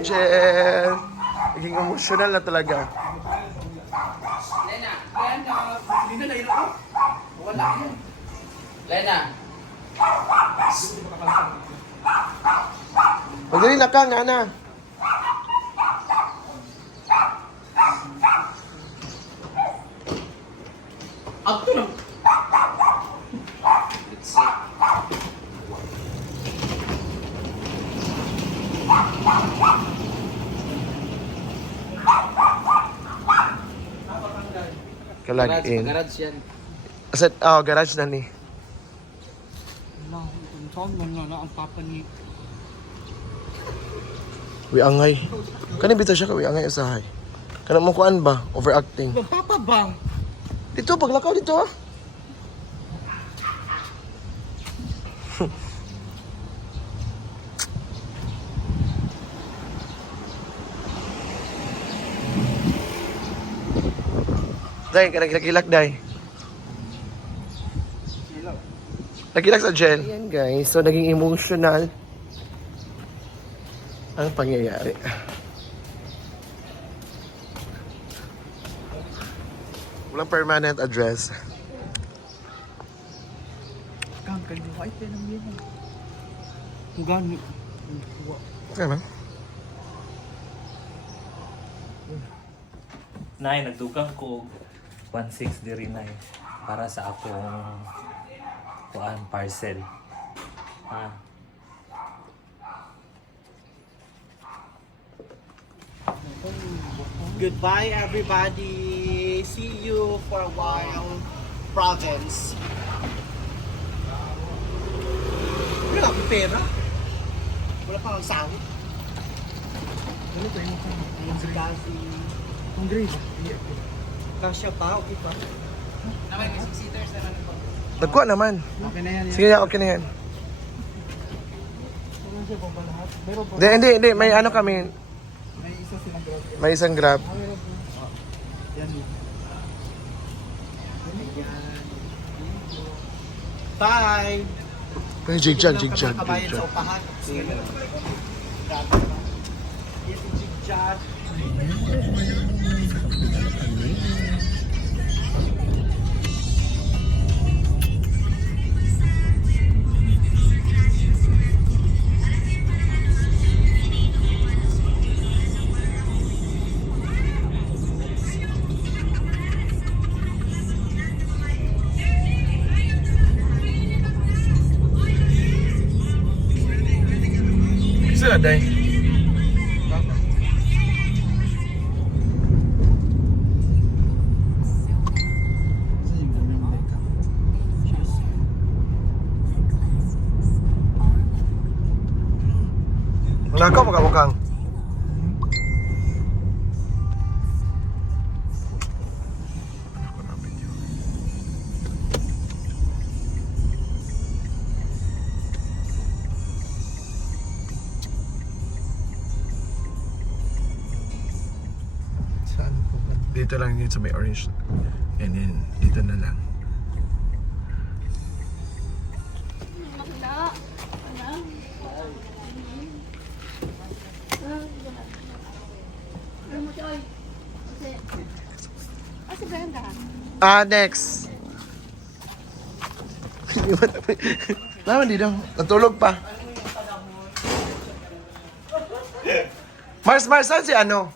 Jen! Naging emotional na talaga. Lena, hindi na ilo. Wala yan. Lena. Madali na ka, nga na. Up to lang. Let's see. Kalag in. Garage yan. Asat, garage na ni. Saan mo nga na ang papa ni... Wi angay. Kani bitaw siya ka wi angay usahay. Kana mo kuan ba? Overacting. Papa bang? Dito paglakaw dito ah. Day, kana kilak day. Nagkilak sa Jen. Ayan guys, so naging emotional ang pangyayari. Walang permanent address. Kang kayo ay pinang yan. Gani. Ano? Nay, nagdugang ko 1.6 diri nay para sa akong kuan parcel. Goodbye everybody. See you for a while. Province. Wala akong pera. Wala pa akong sahod. Ano tayo mo ka? Ayun si Cassie. Ang grade? Kasya pa? Okay pa? Naman, may 6-seaters na naman po. Nagkuha naman. Okay na yan. Sige na, okay na yan. Ano siya ba lahat? Meron ba? Hindi. May ano kami. May isa silang grab. May isang grab. Yan. Bye! Ay, jigjag. Kabayan sa upahan. Sige. Yes, jigjag. Sila, day. Nakaw magkabukang. Saan po ba? Dito lang yun sa may orange. And then, dito na lang. Next. Naman dito. Natulog pa. Mars, saan si ano?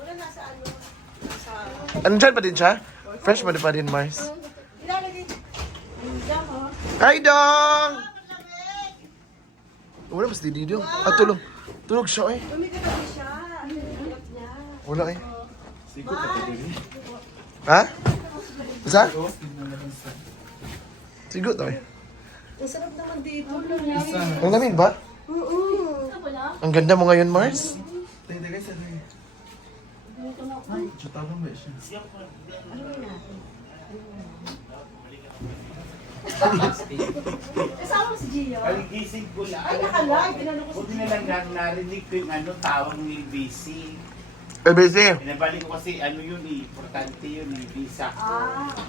Wala na sa ano. Ano dyan pa din siya? Fresh pa din, Mars. Ilalagay. Diyan mo. Hi, Dong! Wala mas di dito. Tulog. Tulog siya, eh. Lumikatabi siya. Ang hirap niya. Wala, eh. Ha? Isa? Sigo to, eh. Ang sarap naman dito. Ang lamig ba? Oo. Ang ganda mo ngayon, Mars. Kasama mo si Gio? Aligising ko lang. Ay, naka-live. Pinano ko si Buti na lang narinig ko yung tawag ni busy. ABC. Pinabalik ko kasi yun importante yun visa ko.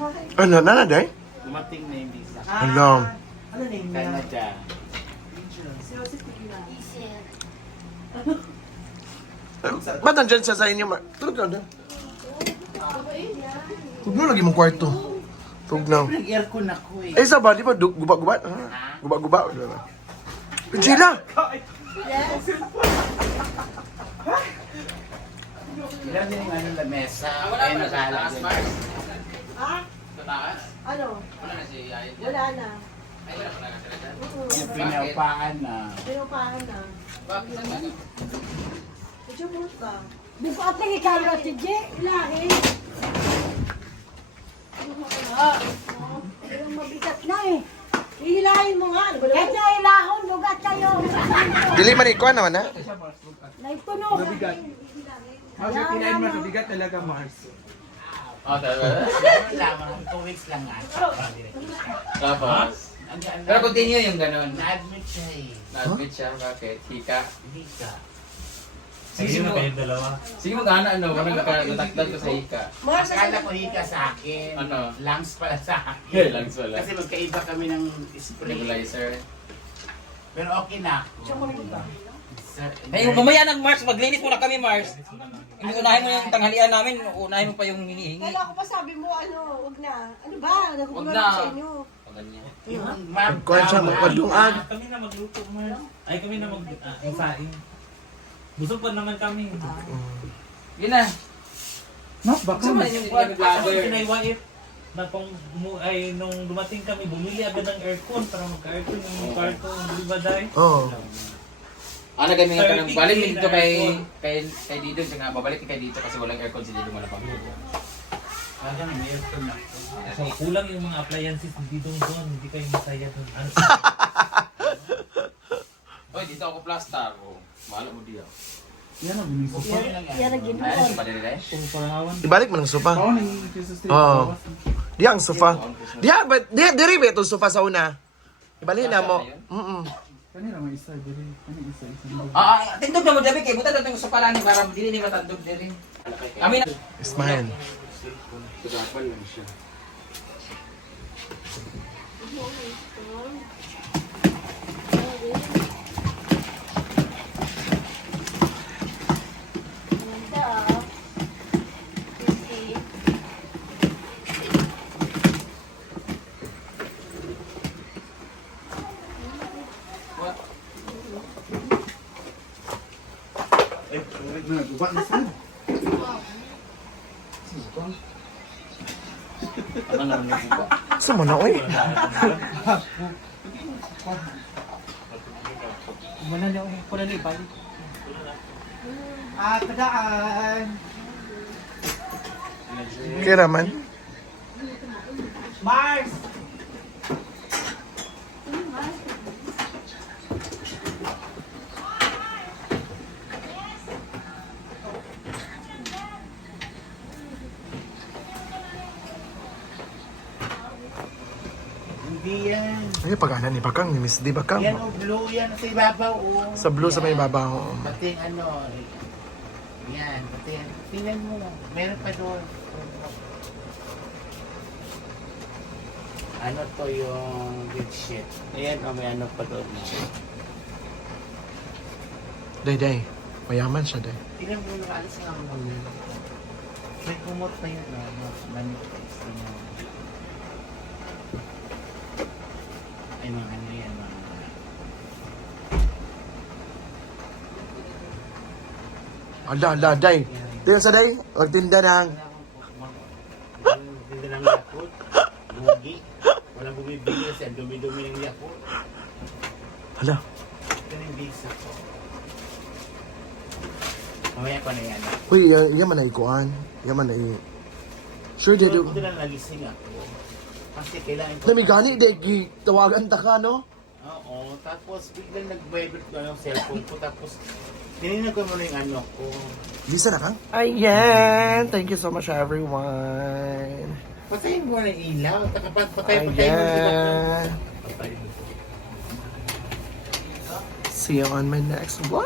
okay. Ano, nanaday? Dumating na yung visa ko. Ano? Ano name niya? Canada. Si Jose Tigna. Ba't nandyan siya sa inyo, Mar? Tulog ka na. Tulog na lagi mong kwarto. Tulog na. Nag-aircon ako eh. Eh, isa ba? Di ba guba-guba? Guba-guba. Gila! Ilan din yung ano na mesa. Ay, nakahalap din. Ha? Ano? Wala na. Yung pinapaan na. Pinupahan na. Medyo ka. Buka at lagi kayo si J. Lahi. Pero mabigat na eh. Hihilahin mo nga. Ano ba Kahit na ilahon, lugat kayo. Dili man ikuha naman, ha? Naitunog. Kasi kinain mo, bigat talaga, Mars. Lamang, 2 weeks lang nga. Tapos, pero continue yung ganun. Na-admit siya eh. Na-admit siya, bakit? Hika. Hindi ka. Sige na kayong dalawa. Sige mag-ano, kung nagtatakdag ko sa hika. Akala ko hika sa akin. Ano? Lungs pala sa akin. Yeah, lungs pala. Kasi magkaiba kami ng spray. Nebulizer. Pero okay na ako. Sir, Ay, mamaya ng Mars, maglinis muna kami, Mars. Unahin mo yung tanghalian namin, unahin mo pa yung hinihingi. Kala ko pa sabi mo, ano, wag na. Ano ba? Wag Nagugulong na. sa inyo. O, ganyan. yung ma'am, Kuha siya, magpadungan. Kami na magluto, Mars. Ay, kami na mag-saing. Busog pa naman kami. Yun na. Mas baka Gusto mo mas... yung Ako vlogger. kinaiwait na nung dumating kami, bumili agad ng aircon para magka-aircon yung kwarto. Di ba, Day? Oo. Ano kami nga tanong, balik mo dito kay Didong, siya nga, babalik kay dito kasi walang aircon si Didong malapang. Aga na, may aircon na. So, kulang yung mga appliances dito doon. Hindi kayo masaya doon. Ano? Oy, dito ako plastar. Oh, mahalo mo diya. Yan ang binisip ko. Yan ang Ay, ginoon. sa padiri rin. Kung parahawan. Ibalik mo ng sofa. Oo, nang Jesus Day. Oo. Diya ang sofa. Diya, but diri ba itong sofa sa una? Ibalik na mo. Kanina may isa, diri. Kanina isa. Tindog na mo, Dabi, kay buta natin sa palani para dili ni matandog diri. Amin na. Smile. Tugapan lang siya. Guba na sila. Ano naman yung buka? Saan mo na, oy? Wala na ibalik. Tadaan. Kaya naman. Mars! Hindi yan. Ay, pag-ana ni Bakang, ni Miss Di Bakang. Yan o, blue yan sa ibabaw o. Sa blue sa may babaw. Pati ano, yan, pati yan. Tingnan mo, meron pa doon. Ano to yung bed sheet? Ayan o, may ano pa doon. Day. Mayaman siya, day. Tingnan mo, nakaalis nga mo yun. May kumot pa yun, no? Manifest. Tingnan mo. Ay, mga ano yan, mga... Ala, day. Tingnan sa day. Magtinda ng... Hindi ng Yakult. Bugi. Walang bumibili kasi ang dumi-dumi ng Yakult. Hala. Ito na yung visa ko. Mamaya pa na yan. Uy, yaman na ikuan. Yaman na Sure, day. Pero buti na nagising ako. Kasi kailangan ko... Namigani, day. Tawagan ta ka, no? Oo. Tapos biglang nag-vibrate ko yung cellphone ko. Tapos tininag ko muna yung ano ko. Lisa na kang? Ayan. Thank you so much, everyone. Patayin mo na yung ilaw. Patayin mo yung ilaw. Ayan. See you on my next vlog.